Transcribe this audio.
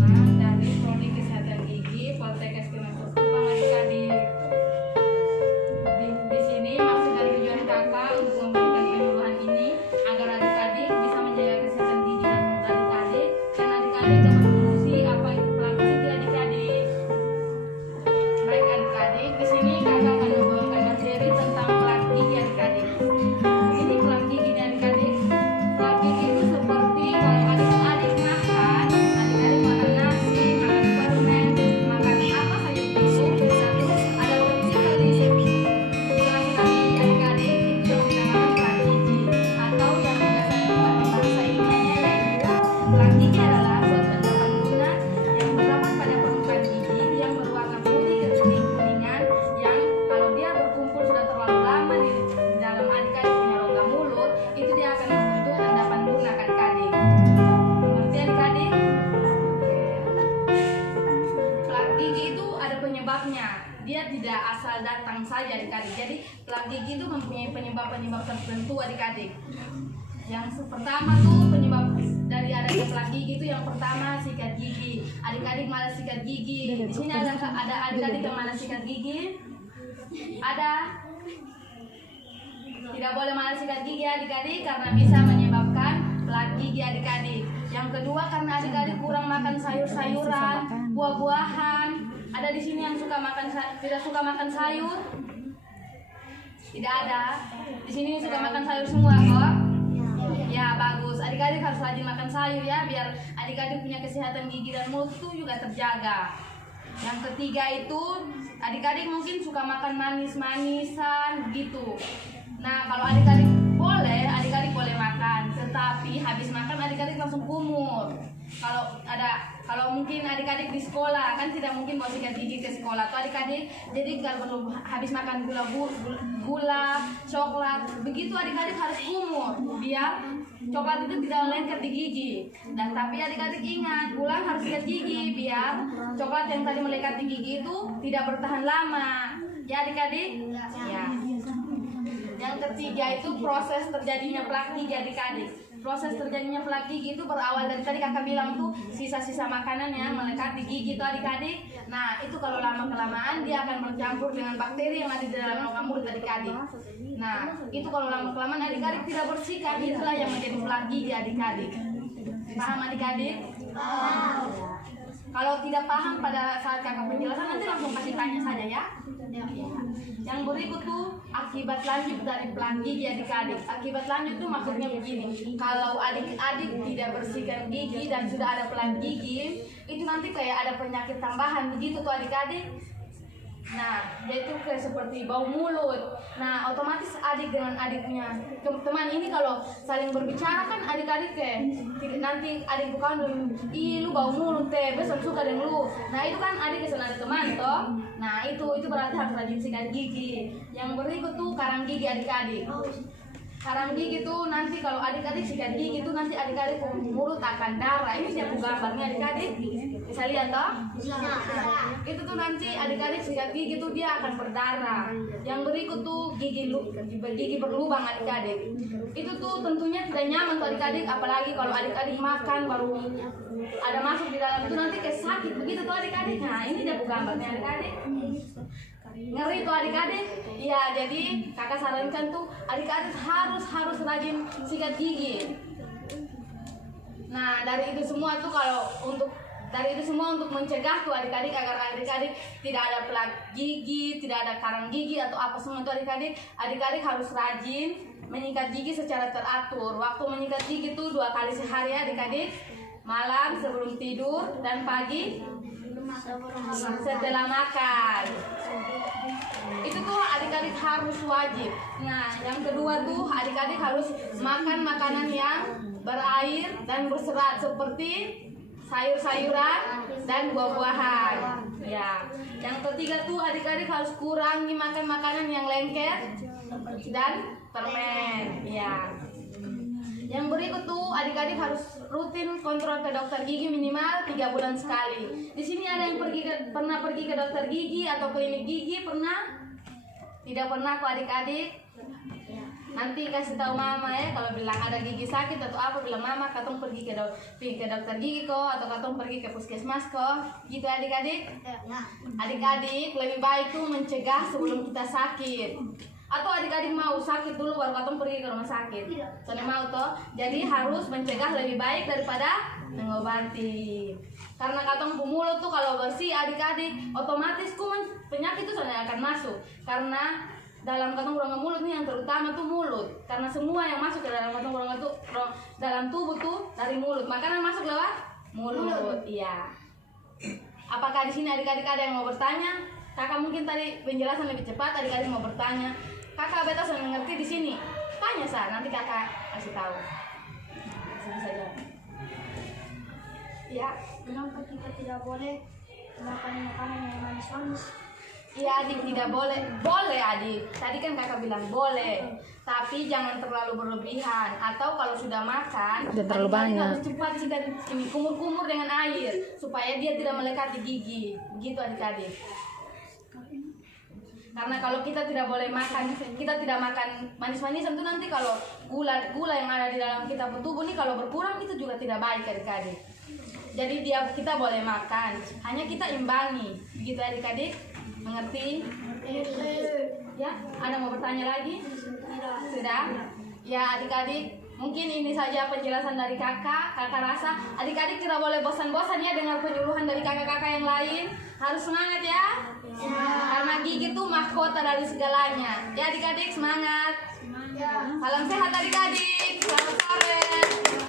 dari Prodi Kesehatan Gigi Poltekkes Kementerian Kupang adik-adik. Di sini maksud dan tujuan kakak untuk memberikan penyuluhan ini agar adik-adik bisa menjaga kesehatan gigi dan mulut adik-adik dan adik-adik dapat mengungsi apa itu plak gigi adik-adik. Baik adik-adik, di sini kakak akan membawakan materi tentang plak gigi adik-adik. Ini plak gigi nih adik-adik. Plak gigi itu seperti kalau adik-adik makan, adik-adik makan nasi, makan permen, makan apa saja itu, terus ada partikel di sela-sela gigi adik-adik itu yang dinamakan plak gigi atau yang biasanya dipanggil bahasa ilmiahnya yaitu plak gigi adalah suatu endapan lunak yang terdapat pada permukaan gigi yang berwarna putih kekuning-kuningan yang kalau dia berkumpul sudah terlalu lama di dalam adik-adik punya rongga mulut, itu dia akan membentuk endapan lunak adik-adik. Mengerti adik-adik? Plak gigi itu ada penyebabnya. Dia tidak asal datang saja adik-adik. Jadi plak gigi itu mempunyai penyebab-penyebab tertentu adik-adik. Yang pertama tuh penyebab dari adanya plak gigi itu yang pertama sikat gigi. Adik-adik malas sikat gigi. Di sini ada adik-adik yang malas sikat gigi. Ada. Tidak boleh malas sikat gigi adik-adik karena bisa menyebabkan plak gigi adik-adik. Yang kedua karena adik-adik kurang makan sayur-sayuran, buah-buahan. Ada di sini yang tidak suka makan sayur? Tidak ada. Di sini suka makan sayur semua kok. Ya bagus. Adik-adik harus rajin makan sayur ya biar adik-adik punya kesehatan gigi dan mulut itu juga terjaga. Yang ketiga itu adik-adik mungkin suka makan manis-manisan gitu. Nah kalau adik-adik boleh makan, tetapi habis makan adik-adik langsung kumur. Kalau mungkin adik-adik di sekolah kan tidak mungkin bawa sikat gigi ke sekolah tuh adik-adik. Jadi kalau habis makan gula, coklat, begitu adik-adik harus kumur biar coklat itu tidak lengket di gigi. Dan tapi adik-adik ingat, pulang harus sikat gigi biar coklat yang tadi melekat di gigi itu tidak bertahan lama. Ya adik-adik? Ya. Yang ketiga itu proses terjadinya plak gigi adik-adik. Proses terjadinya plak gigi itu berawal dari tadi kakak bilang tuh sisa-sisa makanan yang melekat di gigi itu adik-adik. Nah itu kalau lama-kelamaan dia akan bercampur dengan bakteri yang ada di dalam rongga mulut adik-adik. Nah itu kalau lama-kelamaan adik-adik tidak bersihkan, itulah yang menjadi plak gigi adik-adik. Paham adik-adik? Kalau tidak paham pada saat kakak penjelasan nanti langsung kasih tanya saja ya. Yang berikut tuh akibat lanjut dari plak gigi adik-adik. Akibat lanjut tuh maksudnya begini. Kalau adik-adik tidak bersihkan gigi dan sudah ada plak gigi, itu nanti kayak ada penyakit tambahan begitu tuh adik-adik. Nah, yaitu kayak seperti bau mulut. Nah, otomatis adik dengan adiknya teman ini kalau saling berbicara kan adik-adik kayak nanti adik bukan ih lu bau mulut teh, besok suka dengan lu. Nah, itu kan adik kesan ada teman toh. Nah, itu berarti harus rajin sikat gigi. Yang berikut tuh karang gigi adik-adik. Karang gigi tuh nanti kalau adik-adik sikat gigi tuh nanti adik-adik mulut akan darah. Ini dia gambarnya adik-adik. Bisa lihat toh? Itu tuh nanti adik-adik sikat gigi tuh dia akan berdarah. Yang berikut tuh gigi berlubang adik-adik. Itu tuh tentunya tidak nyaman tuh adik-adik, apalagi kalau adik-adik makan baru ada masuk di dalam itu nanti kayak sakit begitu tuh adik-adik. Nah, ini dia gambarnya adik-adik. Ngeri tuh adik-adik. Ya, jadi kakak sarankan tuh adik-adik harus rajin sikat gigi. Nah, dari itu semua untuk mencegah tuh adik-adik agar adik-adik tidak ada plak gigi, tidak ada karang gigi atau apa semua tuh adik-adik harus rajin menyikat gigi secara teratur. Waktu menyikat gigi tuh 2 kali sehari ya adik-adik. Malam sebelum tidur dan pagi setelah makan. Itu tuh adik-adik harus wajib. Nah, yang kedua tuh adik-adik harus makan makanan yang berair dan berserat seperti sayur-sayuran dan buah-buahan. Ya. Yang ketiga tuh adik-adik harus kurangi makan makanan yang lengket dan permen. Ya. Yang berikut tuh adik-adik harus rutin kontrol ke dokter gigi minimal 3 bulan sekali. Di sini ada yang pernah pergi ke dokter gigi atau klinik gigi pernah? Tidak pernah kok adik-adik? Nanti kasih tahu mama ya, kalau bilang ada gigi sakit atau apa, bilang mama katong pergi ke dokter gigi kok, atau katong pergi ke puskesmas kok. Gitu adik-adik. Adik-adik lebih baik tuh mencegah sebelum kita sakit. Atau adik-adik mau sakit dulu baru katong pergi ke rumah sakit. Soalnya mau toh. Jadi harus mencegah lebih baik daripada mengobati. Karena katong mulut tuh kalau bersih adik-adik, otomatis penyakit itu soalnya akan masuk. Karena dalam kantong rongga mulut nih yang terutama tuh mulut, karena semua yang masuk ke dalam kantong rongga tuh dalam tubuh tuh dari mulut, makanan masuk lewat mulut. Iya. Apakah di sini adik-adik ada yang mau bertanya? Kakak mungkin tadi penjelasan lebih cepat, adik-adik mau bertanya. Kakak beta sudah mengerti di sini. Tanya nanti kakak kasih tahu. Bisa jawab. Ya. Kenapa kita tidak boleh makan makanan yang manis-manis? Iya adik, tidak boleh. Boleh adik, tadi kan kakak bilang boleh, tapi jangan terlalu berlebihan. Atau kalau sudah makan, dan terlalu banyak, harus cepat sikat ini, kumur-kumur dengan air supaya dia tidak melekat di gigi. Begitu adik-adik. Karena kalau kita tidak boleh makan, kita tidak makan manis-manisan itu nanti kalau gula yang ada di dalam kita tubuh nih kalau berkurang itu juga tidak baik adik-adik. Jadi kita boleh makan, hanya kita imbangi. Begitu adik-adik. Mengerti? Ya, ada mau bertanya lagi? Sudah? Ya adik-adik, mungkin ini saja penjelasan dari kakak. Kakak rasa adik-adik tidak boleh bosan-bosan ya dengar penyuluhan dari kakak-kakak yang lain. Harus semangat ya. Karena gigi itu mahkota dari segalanya. Ya adik-adik semangat. Salam sehat adik-adik. Selamat sore.